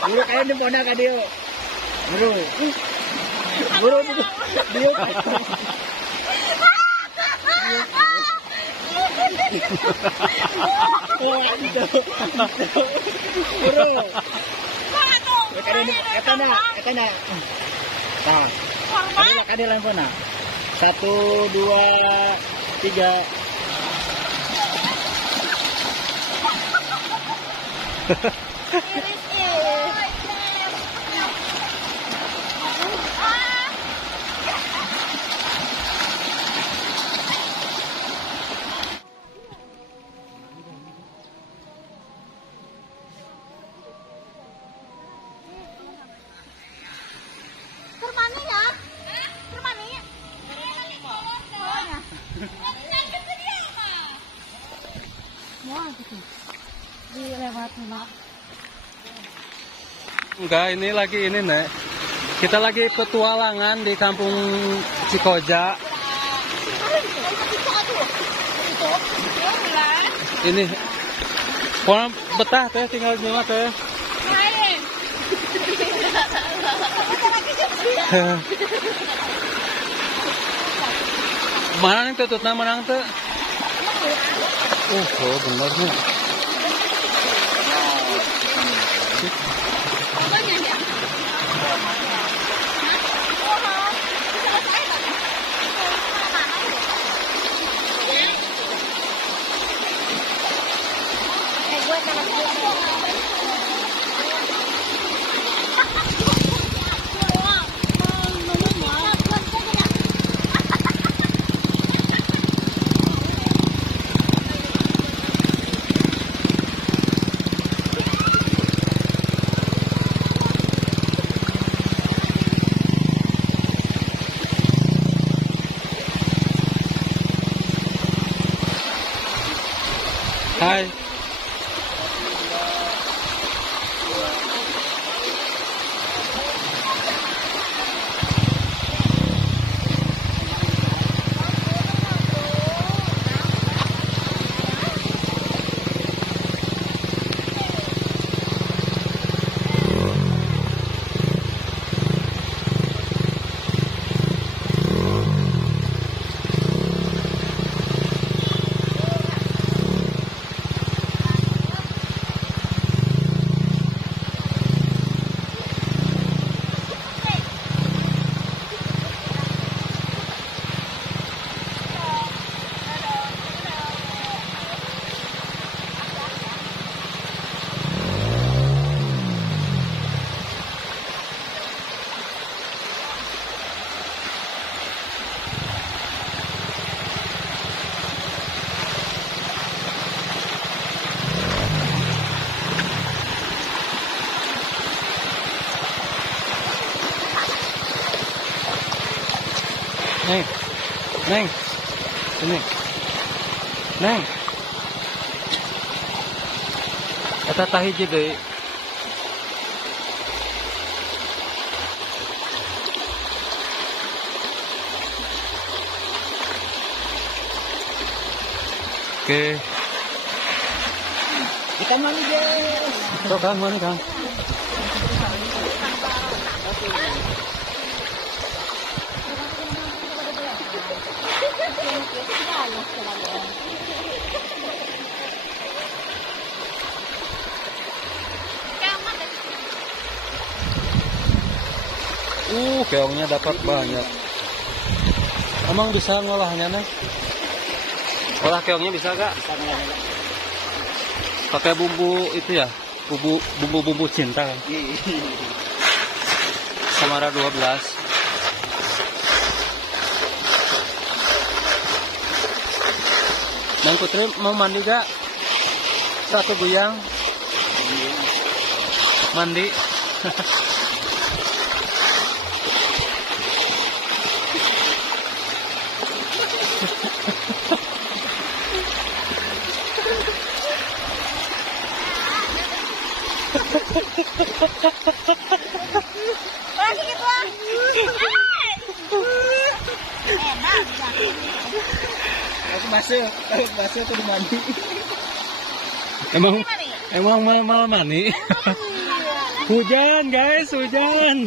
Buru kayak di pona ka dia. Buru. Buru dia. Oh, itu. Buru. Eta na. Tah. Ada lain pona. 1, 2, 3. Enggak, ini lagi ini, Nek. Kita lagi petualangan di Kampung Cikoja. Ini pokoknya betah teh tinggal di rumah teh. Mana nih tututna menang teh? Oh, bener nih. Hai. Neng, sini, Neng, eta tah hiji deui. Oke. Ikan mani guys. Tuh Kang, mana Kang? Keongnya dapat banyak. Emang bisa ngolahnya, Neng? Olah keongnya bisa gak? Pakai bumbu itu ya? Bumbu cinta kan? Samara 12. Neng Putri mau mandi gak? Satu guyang. Mandi. Masih tuh mandi. Emang malah mani. Hujan guys, hujan.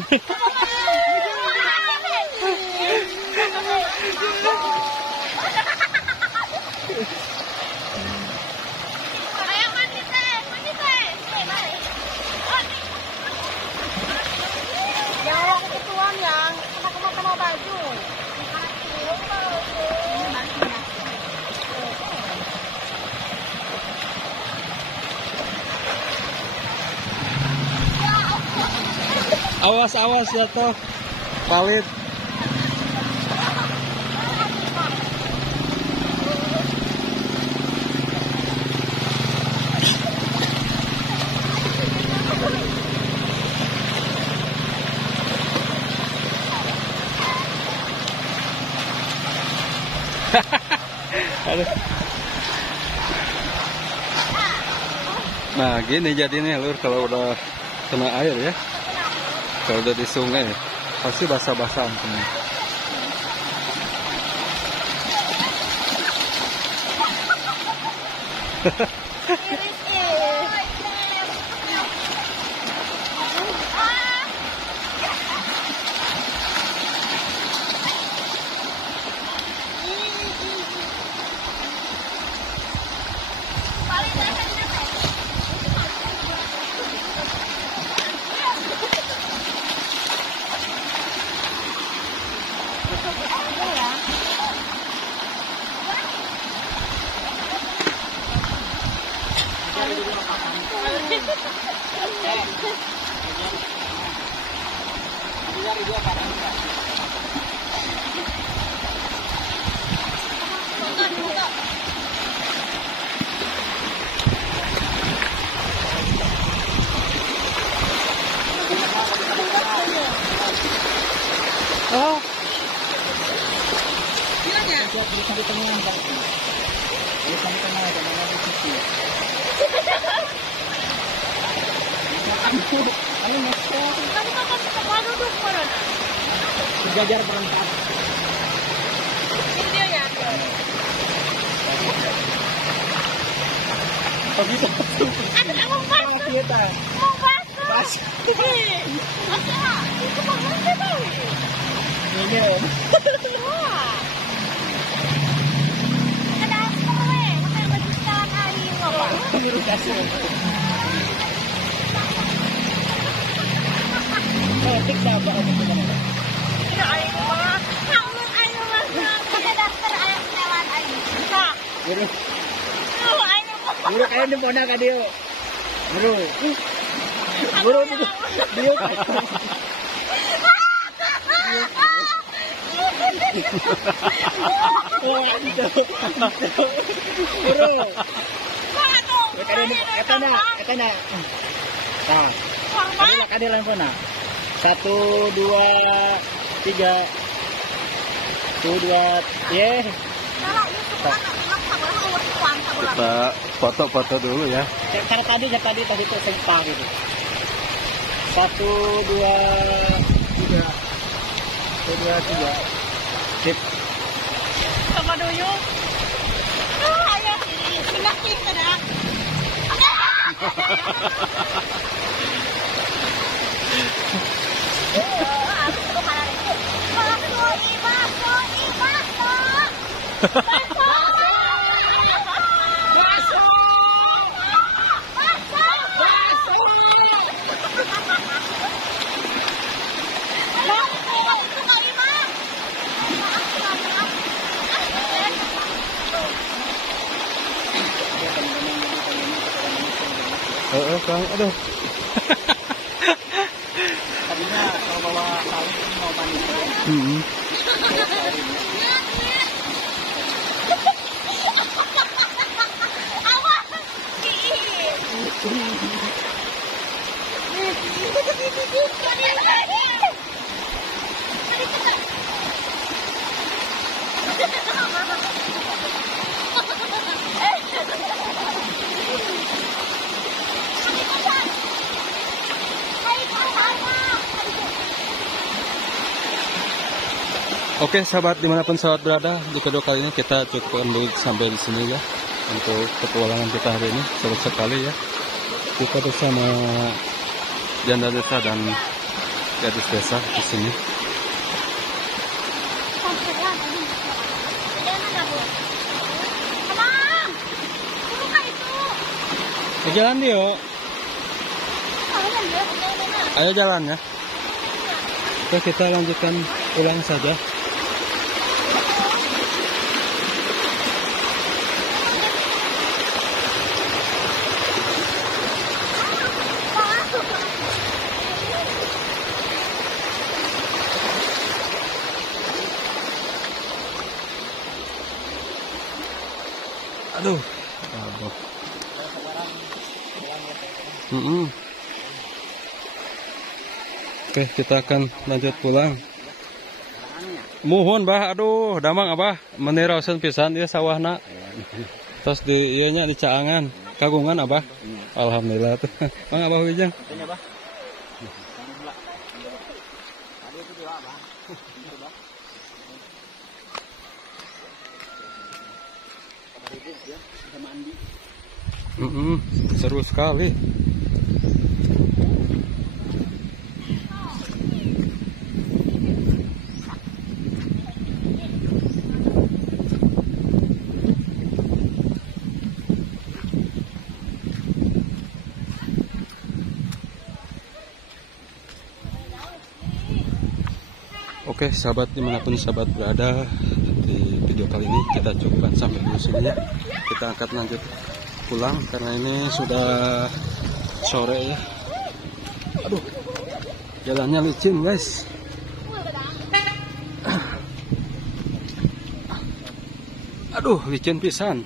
Yang ketuan yang kena baju. Awas awas jatuh. Palit. Aduh. Nah gini jadinya lur kalau udah kena air ya. Kalau udah di sungai pasti basah-basahan semua. Oh. Tulisan di tengah, tulisan di tengah, jangan ada di sisi. Ayo masuk. Kamu duduk mana? Sejajar berempat. Ini dia ya. Begitu. Ada kamu basuh. Kita. Mau basuh. Basuh. Basuh. Itu bangun kita. Ini om. Wah. Ada apa? Pakai baju jalan air apa? Biru kasih. Tik siapa untuk kita? Tidak air mah. Kamu air mah. Ada daftar air lewat air. Bisa. Biru. Kamu air mah. Biru kayak di mana kak dia? Biru. Biru dia. Oh, itu. Biru. Katanya. Nah, ada lain mana? 1, 2, 3. 1, 2, yeah. Kita foto-foto dulu ya. Karena tadi itu sempat gitu. 1, 2, 3. 1, 2, 3. Sip. Sama duyung. Ayo, pindah kita dah. Kang, aduh. Tadinya kalau bawa tali mau mandi. Oke sahabat, dimanapun sahabat berada, di kedua kali ini kita cukupkan dulu sampai di sini ya untuk petualangan kita hari ini. Seru sekali ya, kita bersama janda desa dan gadis desa di sini. Jalan dia, yuk. Ayo jalan ya. Oke, kita lanjutkan pulang saja. Aduh. Oke, kita akan lanjut pulang. Muhun bah, aduh, damang abah meniraosan pisan ieu sawahna. Terus di ieu nya di Caangan, kagungan abah. Alhamdulillah tuh. Mang abah wijang. Seru sekali. Oke, sahabat dimanapun sahabat berada, di video kali ini kita cukupkan sampai di sini ya. Kita angkat lanjut pulang karena ini sudah sore ya. Aduh, jalannya licin guys. Aduh, licin pisan.